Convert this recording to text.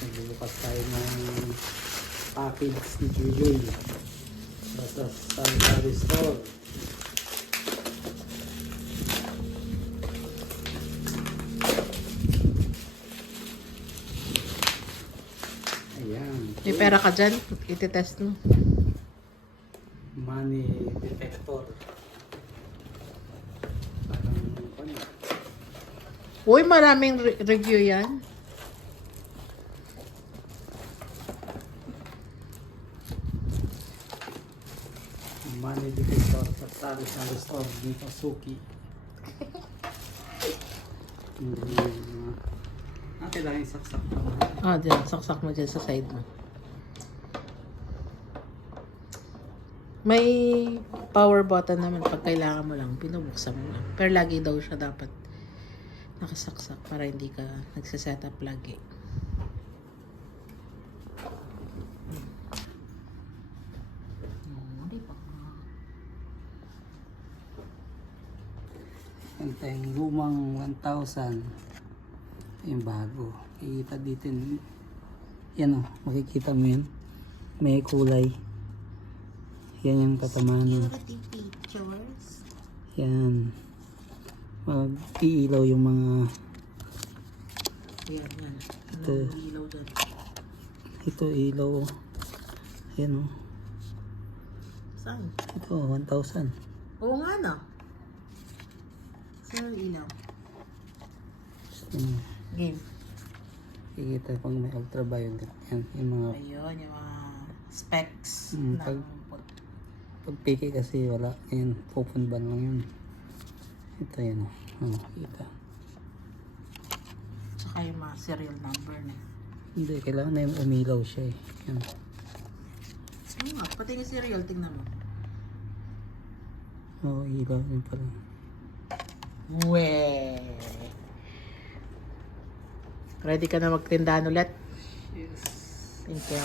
Magbubukas tayo ng package ni Joy sa Sari Store. Ayan. May pera ka dyan? Iti-test mo. Money detector. Parang ano. Uy, maraming review yan. Money detector sa Sari Store dito Suki. Natin lang yung saksak naman. Ah, dyan. Saksak mo dyan sa side mo. May power button naman pag kailangan mo lang. Pinubuksan mo lang. Pero lagi daw siya dapat nakasaksak para hindi ka nagsiset-up lagi. Ang tayong lumang 1,000. Yung bago. Kikita dito. Yan o. Makikita mo yun. May kulay. Yan yung tatamaan mo. Security features. Yan. Mag-iilaw yung mga Yan, yan. Ano ito. yung ilaw dyan? Ito ilaw. Yan o. Saan? Ito 1,000. Oo nga na. Saan yung ilaw? Game. Kikita pag may ultraviolet. Yan. Yung mga Ayun, yung mga specs pag- ng pagpiki kasi wala. Yan. Pupunban lang yun. Ito yan o. Kita. tsaka yung mga serial number na. Hindi. Kailangan na yung umilaw siya eh. Yan. Ano nga, pati yung serial, tingnan mo. Oo, ilaw yun pala. Weh! Ready ka na magtindahan ulit? Yes. Thank you.